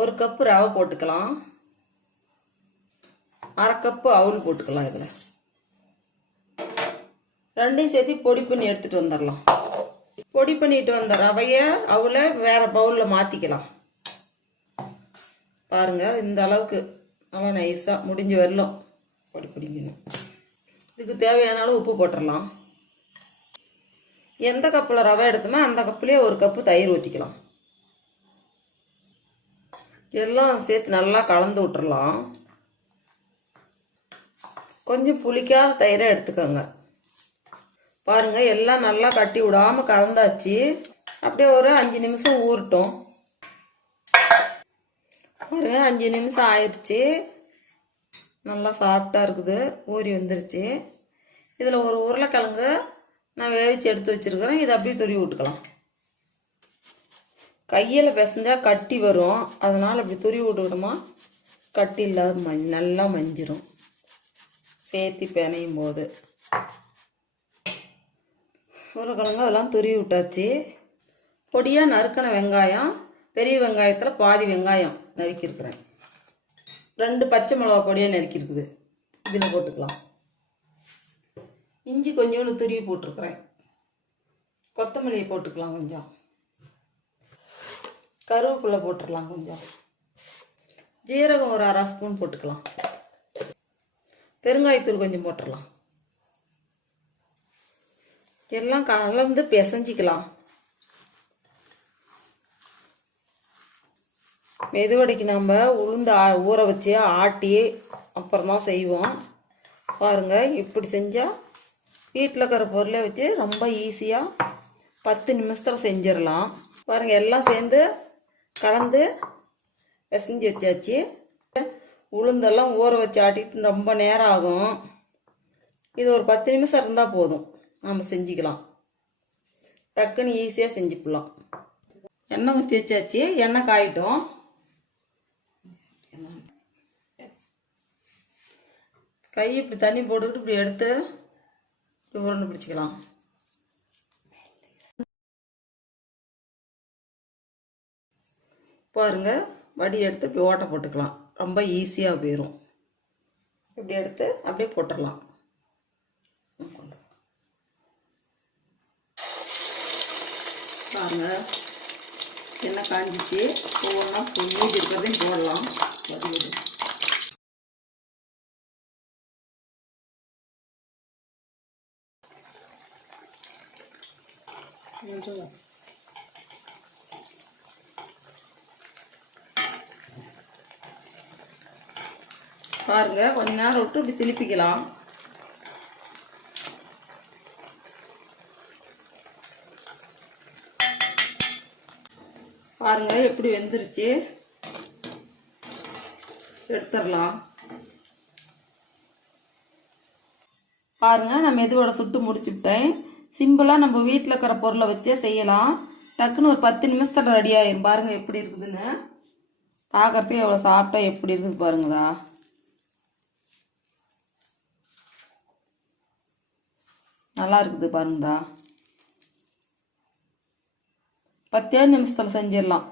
1 cup ரவை போட்டுக்கலாம். 1/2 cup அவுல் போட்டுக்கலாம். இதில் ரெண்டையும் சேர்த்து பொடி பண்ணி எடுத்துகிட்டு வந்துடலாம். பொடி பண்ணிட்டு வந்த ரவையை அவளை வேறு பவுலில் மாற்றிக்கலாம். பாருங்கள், இந்த அளவுக்கு நல்லா நைஸாக முடிஞ்ச வரலாம் பொடி பிடிக்கணும். இதுக்கு தேவையான அளவு உப்பு போட்டுடலாம். எந்த கப்பில் ரவை எடுத்தோமோ அந்த கப்புலேயே 1 கப்பு தயிர் ஊற்றிக்கலாம். எல்லாம் சேர்த்து நல்லா கலந்து விட்டுறலாம். கொஞ்சம் புளிக்காத தயிரை எடுத்துக்கோங்க. பாருங்கள், எல்லாம் நல்லா கட்டி விடாமல் கலந்தாச்சு. அப்படியே ஒரு 5 நிமிஷம் ஊறட்டும். பாருங்க, 5 நிமிஷம் ஆயிடுச்சு. நல்லா சாஃப்டாக இருக்குது, ஊறி வந்துருச்சு. இதில் ஒரு உருளைக்கிழங்கு நான் வேவிச்சு எடுத்து வச்சுருக்கிறேன். இதை அப்படியே துருவி விட்டுக்கலாம். கையில் பிசைஞ்சால் கட்டி வரும், அதனால் அப்படி துருவி விட்டுக்கிட்டோமா கட்டி இல்லாத நல்லா மஞ்சிரும் சேர்த்து பிணையும் போது. உருளைக்கிழங்கு அதெல்லாம் துருவி விட்டாச்சு. பொடியாக நறுக்கின வெங்காயம், பெரிய வெங்காயத்தில் பாதி வெங்காயம் நறுக்கியிருக்கிறேன். 2 பச்சை மிளகா பொடியாக நறுக்கியிருக்குது, இதில் போட்டுக்கலாம். இஞ்சி கொஞ்சோண்டு துருவி போட்டிருக்கிறேன். கொத்தமல்லி போட்டுக்கலாம், கொஞ்சம் கருவேப்பிலை போட்டுடலாம், கொஞ்சம் ஜீரகம் ஒரு 1/2 ஸ்பூன் போட்டுக்கலாம். பெருங்காயத்தூள் கொஞ்சம் போட்டுடலாம். எல்லாம் கலந்து பிசைஞ்சிக்கலாம். மெதுவடைக்கு நம்ம உளுந்து ஊற வச்சு ஆட்டி அப்புறம் தான் செய்வோம். பாருங்கள், இப்படி செஞ்சால் வீட்டில் இருக்கிற பொருளை வச்சு ரொம்ப ஈஸியாக 10 நிமிஷத்தில் செஞ்சிடலாம். பாருங்கள், எல்லாம் சேர்ந்து கலந்து பிசைஞ்சு வச்சாச்சு. உளுந்தெல்லாம் ஊற வச்சு ஆட்டிட்டு ரொம்ப நேரம் ஆகும். இது ஒரு 10 நிமிஷம் இருந்தால் போதும், நம்ம செஞ்சுக்கலாம். டக்குன்னு ஈஸியாக செஞ்சுக்கலாம். எண்ணெய் ஊற்றி வச்சாச்சு. எண்ணெய் காயிட்டும். கை இப்படி தண்ணி போட்டுக்கிட்டு இப்படி எடுத்து இப்படி உருண்டை பிடிச்சிக்கலாம். பாருங்க, வடி எடுத்து இப்படி ஓட்டை போட்டுக்கலாம். ரொம்ப ஈஸியாக போயிடும். இப்படி எடுத்து அப்படியே போட்டுடலாம். பாருங்க, எண்ணெய் காஞ்சிச்சு. ஒவ்வொன்றா மீதி இருக்கிறதையும் போடலாம். பாருங்க, கொஞ்ச நேரம் விட்டு இப்படி திருப்பிக்கலாம். பாருங்க, எப்படி வெந்துருச்சு. எடுத்துடலாம். பாருங்க, நான் மெதுவோட சுட்டு முடிச்சுட்டேன். சிம்பிளாக நம்ம வீட்டில் இருக்கிற பொருளை வச்சே செய்யலாம். டக்குன்னு ஒரு 10 நிமிஷத்தில் ரெடி ஆயிரும். பாருங்கள் எப்படி இருக்குதுன்னு. பார்க்குறதுக்கு எவ்வளோ சாஃப்டாக எப்படி இருக்குது பாருங்களா. நல்லா இருக்குது பாருங்கடா. 10 நிமிஷத்தில் செஞ்சிடலாம்.